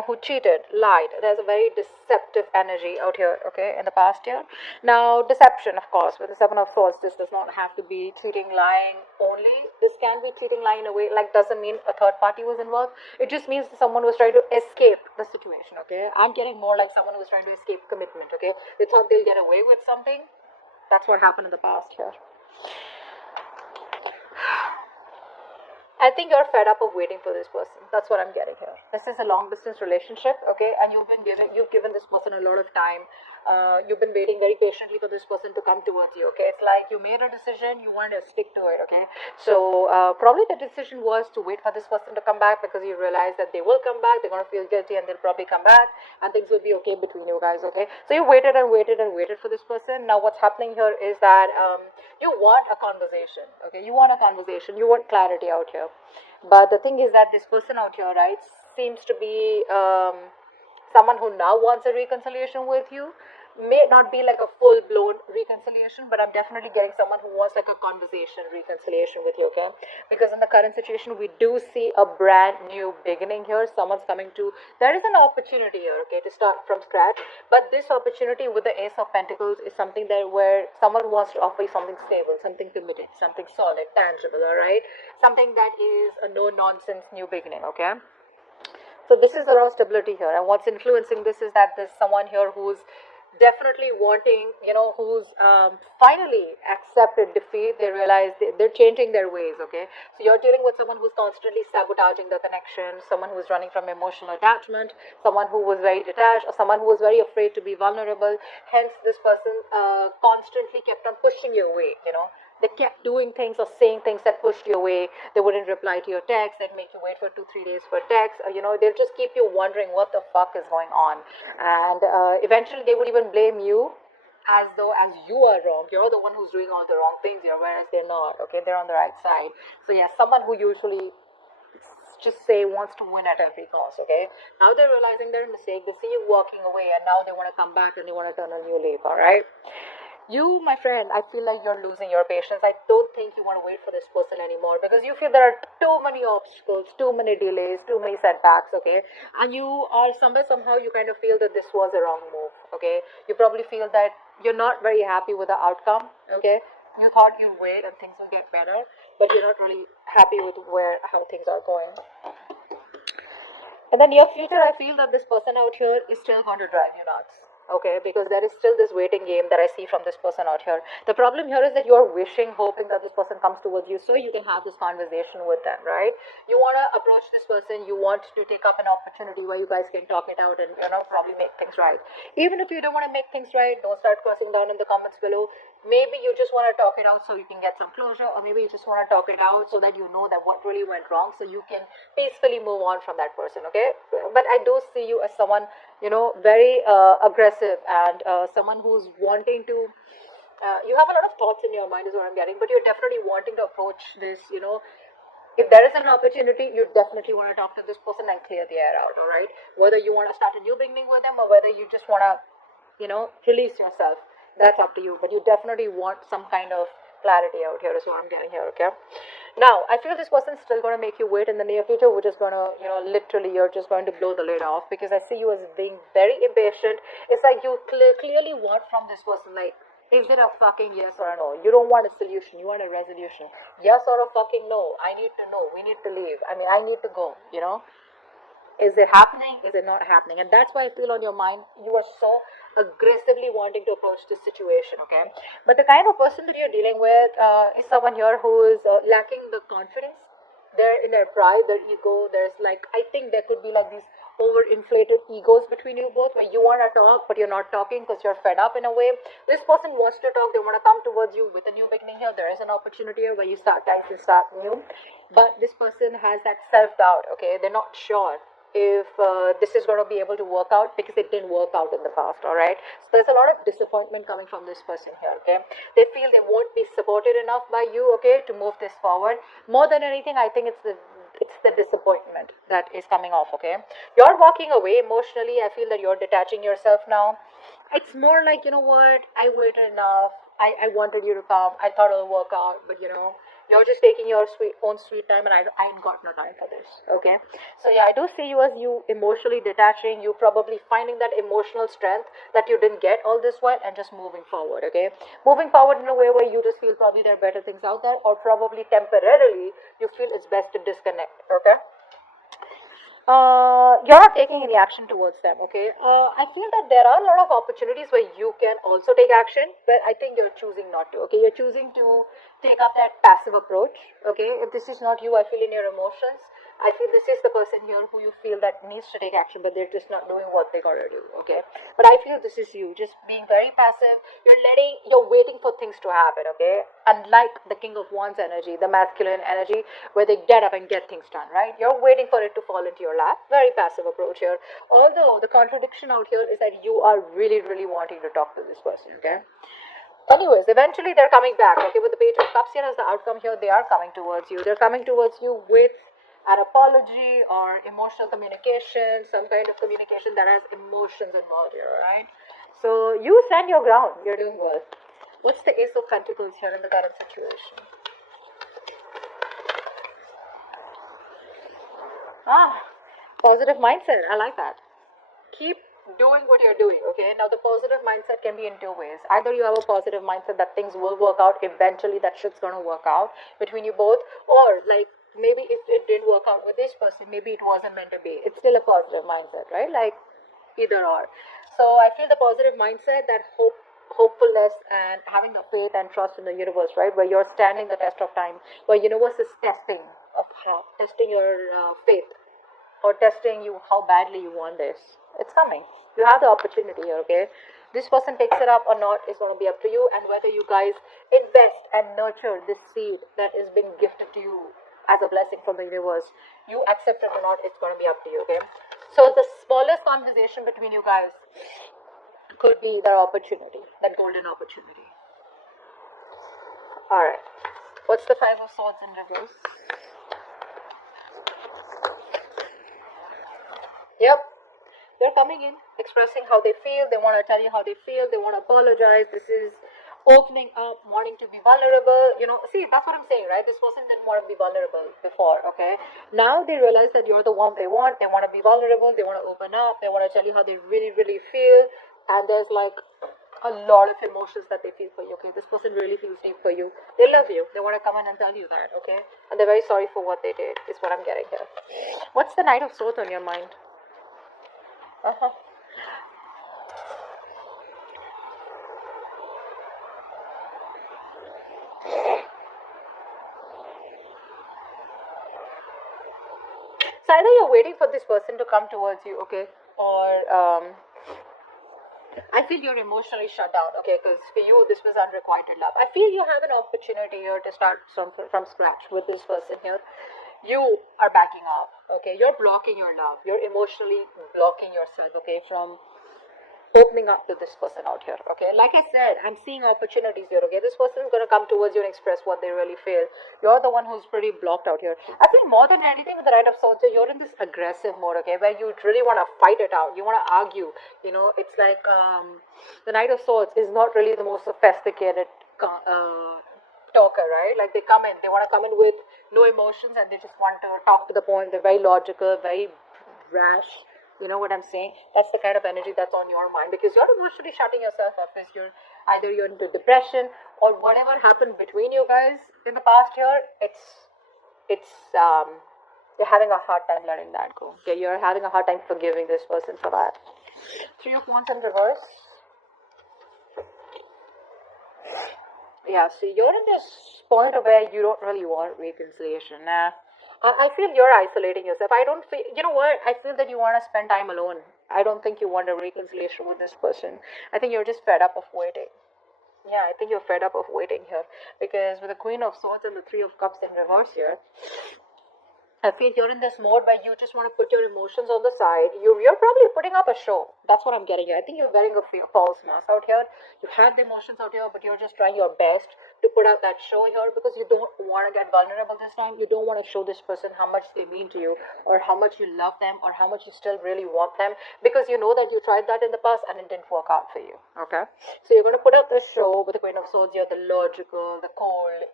who cheated, lied. There's a very deceptive energy out here, okay, in the past year. Now, deception, of course, with the Seven of Swords, this does not have to be cheating, lying only. This can be cheating, lying in a way, like, doesn't mean a third party was involved. It just means someone was trying to escape the situation, okay. I'm getting more like someone who was trying to escape commitment, okay. They thought they'll get away with something. That's what happened in the past here. I think you're fed up of waiting for this person. That's what I'm getting here. This is a long distance relationship, okay, and you've given this person a lot of time. You've been waiting very patiently for this person to come towards you, okay. It's like you made a decision, you want to stick to it, okay. So probably the decision was to wait for this person to come back because you realize that they will come back. They're gonna feel guilty and they'll probably come back, and things will be okay between you guys, okay. So you waited and waited and waited for this person. Now what's happening here is that you want a conversation, okay. You want a conversation. You want clarity out here. But the thing is that this person out here, right, seems to be someone who now wants a reconciliation with you. May not be like a full blown reconciliation, but I'm definitely getting someone who wants like a conversation reconciliation with you, okay? Because in the current situation, we do see a brand new beginning here. Someone's coming to, there is an opportunity here, okay, to start from scratch. But this opportunity with the Ace of Pentacles is something that where someone wants to offer you something stable, something committed, something solid, tangible, all right? Something that is a no nonsense new beginning, okay? So this is around stability here, and what's influencing this is that there's someone here who's definitely wanting, who's finally accepted defeat. They realize they're changing their ways, okay. So you're dealing with someone who's constantly sabotaging the connection, someone who's running from emotional attachment, someone who was very detached, or someone who was very afraid to be vulnerable. Hence this person constantly kept on pushing you away, they kept doing things or saying things that pushed you away. They wouldn't reply to your text. They'd make you wait for 2-3 days for text. They'll just keep you wondering what the fuck is going on. And eventually they would even blame you as though as you are wrong. You're the one who's doing all the wrong things here, whereas they're not. Okay, they're on the right side. So yeah, someone who usually just say wants to win at every cost. Okay, now they're realizing their mistake. They see you walking away, and now they want to come back and they want to turn a new leaf. All right. You, my friend, I feel like you're losing your patience. I don't think you want to wait for this person anymore because you feel there are too many obstacles, too many delays, too many setbacks, okay? And you are somehow you kind of feel that this was a wrong move, okay? You probably feel that you're not very happy with the outcome, okay? You thought you'd wait and things will get better, but you're not really happy with how things are going. In the near future, I feel that this person out here is still going to drive you nuts. Okay, because there is still this waiting game that I see from this person out here. The problem here is that you're wishing, hoping that this person comes towards you so you can have this conversation with them, right? You want to approach this person, you want to take up an opportunity where you guys can talk it out and, probably make things right. Even if you don't want to make things right, don't start cursing down in the comments below. Maybe you just want to talk it out so you can get some closure, or maybe you just want to talk it out so that you know that what really went wrong so you can peacefully move on from that person, okay? But I do see you as someone, very aggressive and someone who's wanting to, you have a lot of thoughts in your mind is what I'm getting, but you're definitely wanting to approach this, if there is an opportunity, you definitely want to talk to this person and clear the air out, all right? Whether you want to start a new beginning with them or whether you just want to, release yourself, that's up to you. But you definitely want some kind of clarity out here is what I'm getting here, okay? Now, I feel this person's still going to make you wait in the near future. We're just going to, literally, you're just going to blow the lid off because I see you as being very impatient. It's like you clearly want from this person, like, is it a fucking yes or a no? You don't want a solution, you want a resolution. Yes or a fucking no. I need to know. We need to leave. I need to go, Is it happening? Is it not happening? And that's why I feel on your mind, you are so aggressively wanting to approach this situation, okay? But the kind of person that you're dealing with is someone here who is lacking the confidence. They're in their pride, their ego. There's like, I think there could be like these overinflated egos between you both where you want to talk but you're not talking because you're fed up in a way. This person wants to talk. They want to come towards you with a new beginning here. There is an opportunity here where you start time to start new, but this person has that self-doubt, okay? They're not sure if this is going to be able to work out because it didn't work out in the past, all right? So there's a lot of disappointment coming from this person here, okay? They feel they won't be supported enough by you, okay, to move this forward. More than anything, I think it's the disappointment that is coming off, okay? You're walking away emotionally. I feel that you're detaching yourself now. It's more like, you know what, I waited enough. I wanted you to come. I thought it'll work out, but You're just taking your own sweet time, and I ain't got no time for this. Okay, so yeah, I do see you as you emotionally detaching. You probably finding that emotional strength that you didn't get all this while, and just moving forward. Okay, moving forward in a way where you just feel probably there are better things out there, or probably temporarily you feel it's best to disconnect. Okay, you're not taking any action towards them. Okay, I feel that there are a lot of opportunities where you can also take action, but I think you're choosing not to. Okay, you're choosing to take up that passive approach. Okay, if this is not you, I feel in your emotions, I feel this is the person here who you feel that needs to take action, but they're just not doing what they gotta do. Okay, but I feel this is you just being very passive. You're waiting for things to happen. Okay, unlike the King of Wands energy, the masculine energy, where they get up and get things done. Right, you're waiting for it to fall into your lap. Very passive approach here. Although the contradiction out here is that you are really, really wanting to talk to this person. Okay. Anyways, eventually they're coming back. Okay, with the Page of Cups here as the outcome here, they are coming towards you. They're coming towards you with an apology or emotional communication, some kind of communication that has emotions involved here, right? So you stand your ground. You're doing well. What's the Ace of Pentacles here in the current situation? Positive mindset. I like that. Keep doing what you're doing. Okay, now the positive mindset can be in two ways. Either you have a positive mindset that things will work out eventually, that shit's gonna work out between you both, or like maybe if it didn't work out with this person, maybe it wasn't meant to be. It's still a positive mindset, right? Like either or. So I feel the positive mindset, that hopefulness and having the faith and trust in the universe, right, where you're standing the test of time, where universe is testing your faith, or testing you how badly you want this. It's coming. You have the opportunity here, okay? This person takes it up or not is going to be up to you, and whether you guys invest and nurture this seed that is being gifted to you as a blessing from the universe, you accept it or not, it's going to be up to you, okay? So the smallest conversation between you guys could be that opportunity, that golden opportunity. All right. What's the Five of Swords in reverse? Yep. They're coming in, expressing how they feel. They want to tell you how they feel. They want to apologize. This is opening up, wanting to be vulnerable. You know, see, that's what I'm saying, right? This person didn't want to be vulnerable before, okay? Now they realize that you're the one they want. They want to be vulnerable. They want to open up. They want to tell you how they really, really feel. And there's like a lot of emotions that they feel for you, okay? This person really feels deep for you. They love you. They want to come in and tell you that, okay? And they're very sorry for what they did, is what I'm getting here. What's the Knight of Swords on your mind? Uh-huh. So either you're waiting for this person to come towards you, okay, or I feel you're emotionally shut down, okay, because for you this was unrequited love. I feel you have an opportunity here to start from scratch with this person here. You are backing up, okay, you're blocking your love. You're emotionally blocking yourself, okay, from opening up to this person out here, okay? Like I said, I'm seeing opportunities here, okay? This person is going to come towards you and express what they really feel. You're the one who's pretty blocked out here. I feel more than anything with the Knight of Swords, you're in this aggressive mode, okay, where you really want to fight it out. You want to argue, you know? It's like the Knight of Swords is not really the most sophisticated talker, right? Like they want to come in with no emotions, and they just want to talk to the point. They're very logical, very rash. You know what I'm saying? That's the kind of energy that's on your mind, because you're emotionally shutting yourself off. As you're into depression, or whatever happened between you guys in the past year. It's you're having a hard time letting that go. Okay, you're having a hard time forgiving this person for that. Three of Wands in reverse. Yeah, so you're in this point of where you don't really want reconciliation. Nah. I feel you're isolating yourself. I don't feel, you know what? I feel that you want to spend time alone. I don't think you want a reconciliation with this person. I think you're just fed up of waiting. Yeah, I think you're fed up of waiting here. Because with the Queen of Swords and the Three of Cups in reverse here, I feel you're in this mode where you just want to put your emotions on the side. You're probably putting up a show. That's what I'm getting here. I think you're wearing a false mask out here. You have the emotions out here, but you're just trying your best to put out that show here because you don't want to get vulnerable this time. You don't want to show this person how much they mean to you or how much you love them or how much you still really want them because you know that you tried that in the past and it didn't work out for you. Okay? So you're going to put out this show with the Queen of Swords here, the logical, the cold,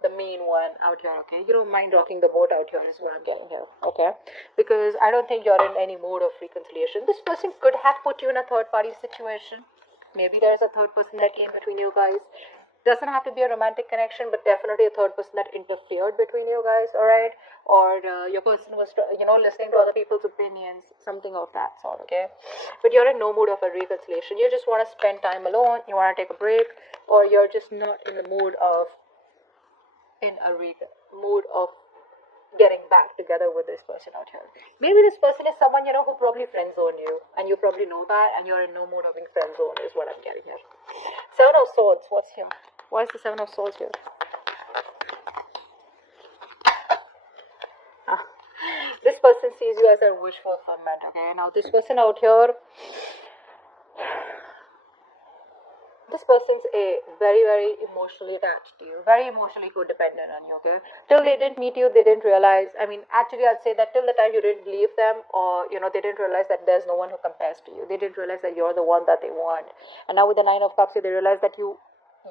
the mean one out here, okay? You don't mind rocking the boat out here is what I'm getting here, okay? Because I don't think you're in any mood of reconciliation. This person could have put you in a third party situation. Maybe there's a third person that came between you guys. Doesn't have to be a romantic connection, but definitely a third person that interfered between you guys, all right? Or your person was, listening to other people's opinions, something of that sort, okay? But you're in no mood of a reconciliation. You just want to spend time alone, you want to take a break, or you're just not in the mood of mood of getting back together with this person out here. Maybe this person is someone who probably friend zone you, and you probably know that, and you're in no mood of being friend zone is what I'm getting here. Seven of Swords, what's here? Why is the Seven of Swords here? This person sees you as a wish fulfillment. Okay, now this person out here, this person's very, very emotionally attached to you, very emotionally codependent on you, okay? Till they didn't meet you, they didn't realize, actually I'd say that till the time you didn't leave them or, they didn't realize that there's no one who compares to you. They didn't realize that you're the one that they want. And now with the Nine of Cups, they realize that you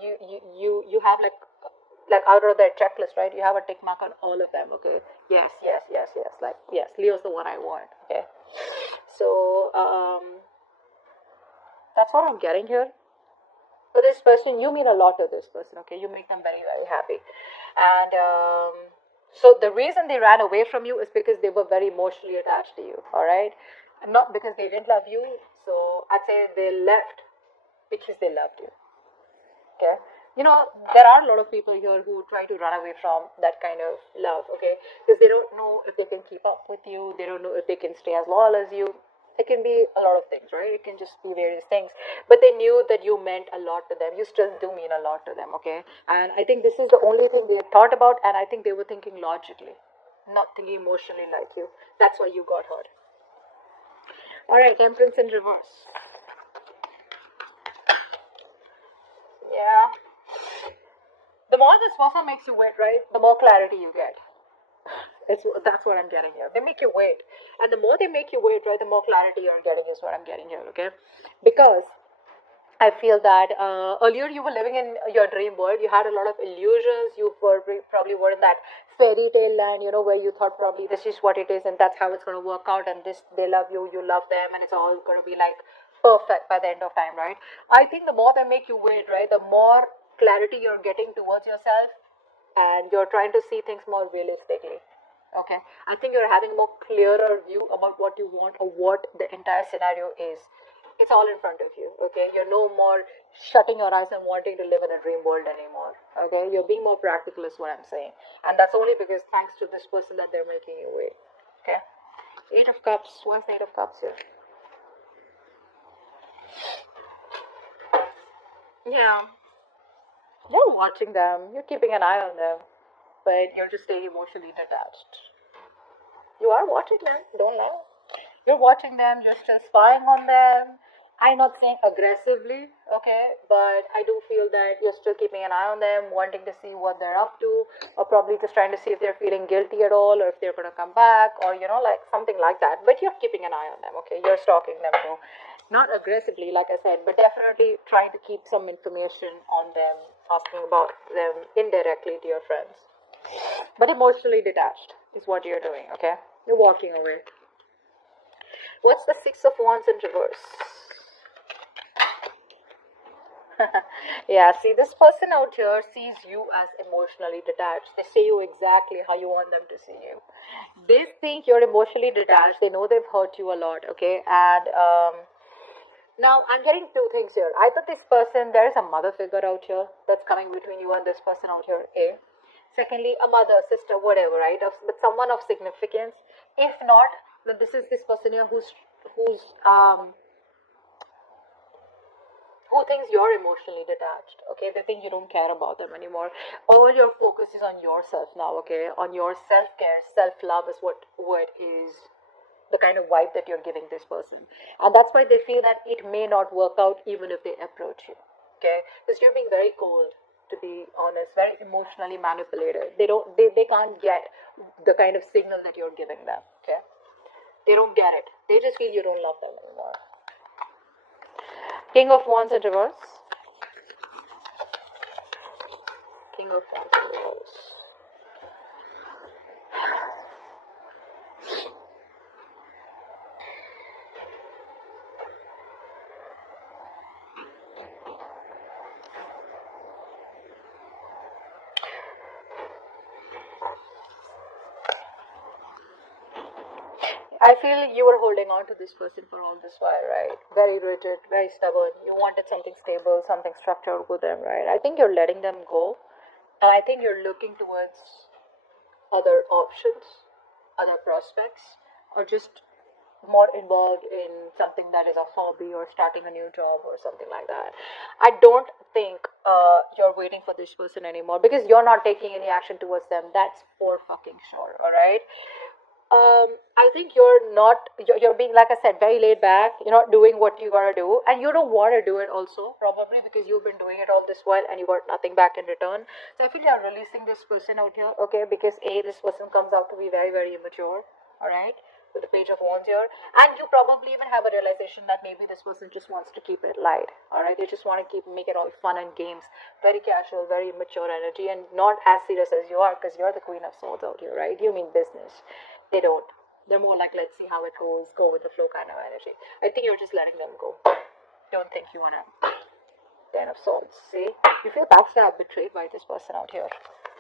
have like out of their checklist, right? You have a tick mark on all of them, okay? Yes. Like, yes, Leo's the one I want, okay? So, that's what I'm getting here. For this person, you mean a lot to this person, okay? You make them very, very happy. And so the reason they ran away from you is because they were very emotionally attached to you, all right? And not because they didn't love you. So I'd say they left because they loved you, okay? There are a lot of people here who try to run away from that kind of love, okay? Because they don't know if they can keep up with you. They don't know if they can stay as loyal as you. It can be a lot of things, right? It can just be various things. But they knew that you meant a lot to them. You still do mean a lot to them, okay? And I think this is the only thing they thought about, and I think they were thinking logically, not thinking emotionally like you. That's why you got hurt. Alright, Temperance in reverse. Yeah. The more this person makes you wait, right, the more clarity you get. That's what I'm getting here. They make you wait. And the more they make you wait, right, the more clarity you're getting is what I'm getting here, okay? Because I feel that earlier you were living in your dream world. You had a lot of illusions. You probably were in that fairy tale land, where you thought probably this is what it is and that's how it's going to work out. And this, they love you, you love them, and it's all going to be like perfect by the end of time, right? I think the more they make you wait, right, the more clarity you're getting towards yourself and you're trying to see things more realistically. Okay, I think you're having a more clearer view about what you want or what the entire scenario is. It's all in front of you. Okay, you're no more shutting your eyes and wanting to live in a dream world anymore. Okay, you're being more practical is what I'm saying, and that's only because thanks to this person that they're making you wait. Okay, Eight of Cups. What's the Eight of Cups here? Yeah, you're watching them. You're keeping an eye on them. But you're just staying emotionally detached. You are watching them, don't lie. You're watching them, you're still spying on them. I'm not saying aggressively, okay, but I do feel that you're still keeping an eye on them, wanting to see what they're up to, or probably just trying to see if they're feeling guilty at all, or if they're going to come back, or like something like that. But you're keeping an eye on them, okay, you're stalking them too. Not aggressively, like I said, but definitely trying to keep some information on them, asking about them indirectly to your friends. But emotionally detached is what you're doing, okay? You're walking away. What's the Six of Wands in reverse? Yeah, see, this person out here sees you as emotionally detached. They see you exactly how you want them to see you. They think you're emotionally detached. They know they've hurt you a lot, okay? And now I'm getting two things here. Either this person, there is a mother figure out here that's coming between you and this person out here, A. Secondly, a mother, sister, whatever, right? But someone of significance. If not, then this is this person here who's who thinks you're emotionally detached, okay? They think you don't care about them anymore. All your focus is on yourself now, okay? On your self-care, self-love is what is the kind of vibe that you're giving this person. And that's why they feel that it may not work out even if they approach you, okay? Because you're being very cold, to be honest, very emotionally manipulated. They can't get the kind of signal that you're giving them, okay? They don't get it. They just feel you don't love them anymore. King of Wands in reverse. King of Wands in reverse. I feel you were holding on to this person for all this while, right? Very rigid, very stubborn. You wanted something stable, something structured with them, right? I think you're letting them go. And I think you're looking towards other options, other prospects, or just more involved in something that is a hobby or starting a new job or something like that. I don't think you're waiting for this person anymore because you're not taking any action towards them. That's for fucking sure, all right? I think you're being, like I said, very laid back. You're not doing what you gotta do, and you don't want to do it also, probably because you've been doing it all this while and you got nothing back in return. So I feel you're releasing this person out here, okay? Because this person comes out to be very, very immature, all right? With the Page of Wands here, and you probably even have a realization that maybe this person just wants to keep it light, all right? They just want to make it all fun and games, very casual, very mature energy, and not as serious as you are, because you're the Queen of Swords out here, right? You mean business. They don't. They're more like, let's see how it goes, go with the flow kind of energy. I think you're just letting them go. Don't think you wanna. Ten of Swords. See, you feel backstabbed, betrayed by this person out here.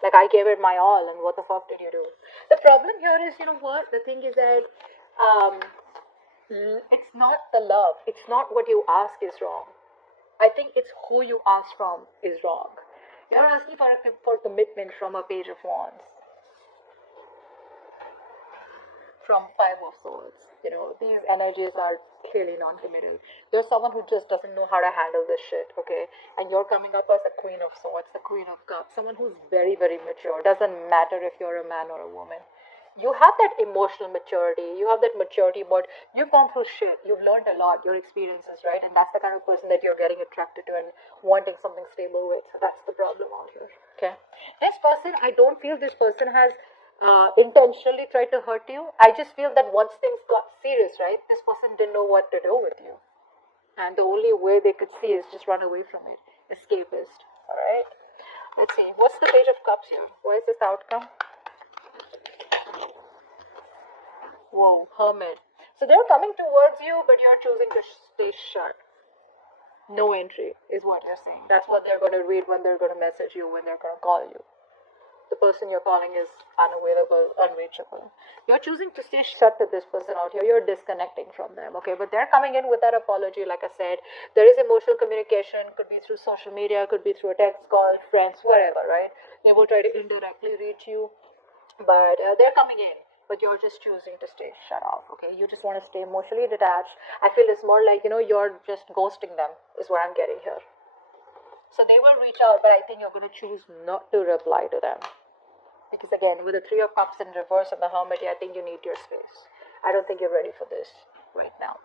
Like, I gave it my all, and what the fuck did you do? The problem here is, you know what? The thing is that it's not the love. It's not what you ask is wrong. I think it's who you ask from is wrong. You're asking for commitment from a Page of Wands, from Five of Swords. You know, these energies are clearly non-committal. There's someone who just doesn't know how to handle this shit, okay? And you're coming up as the Queen of Swords, the Queen of Cups, someone who's very, very mature. Doesn't matter if you're a man or a woman. You have that emotional maturity. You have that maturity, but you've gone through shit. You've learned a lot, your experiences, right? And that's the kind of person that you're getting attracted to and wanting something stable with. So that's the problem out here, okay? This person, I don't feel this person has intentionally tried to hurt you. I just feel that once things got serious, right, this person didn't know what to do with you. And the only way they could see is just run away from it. Escapist. Alright? Let's see. What's the Page of Cups here? What is this outcome? Whoa, Hermit. So they're coming towards you, but you're choosing to stay shut. No entry is what you're saying. That's what they're going to read when they're going to message you, when they're going to call you. The person you're calling is unavailable, unreachable. You're choosing to stay shut with this person out here. You're disconnecting from them, okay? But they're coming in with that apology, like I said. There is emotional communication, could be through social media, could be through a text call, friends, whatever, right? They will try to indirectly reach you, but they're coming in. But you're just choosing to stay shut off, okay? You just want to stay emotionally detached. I feel it's more like, you're just ghosting them, is what I'm getting here. So they will reach out, but I think you're going to choose not to reply to them. Because again, with the Three of Cups in reverse and the Hermit, I think you need your space. I don't think you're ready for this right now.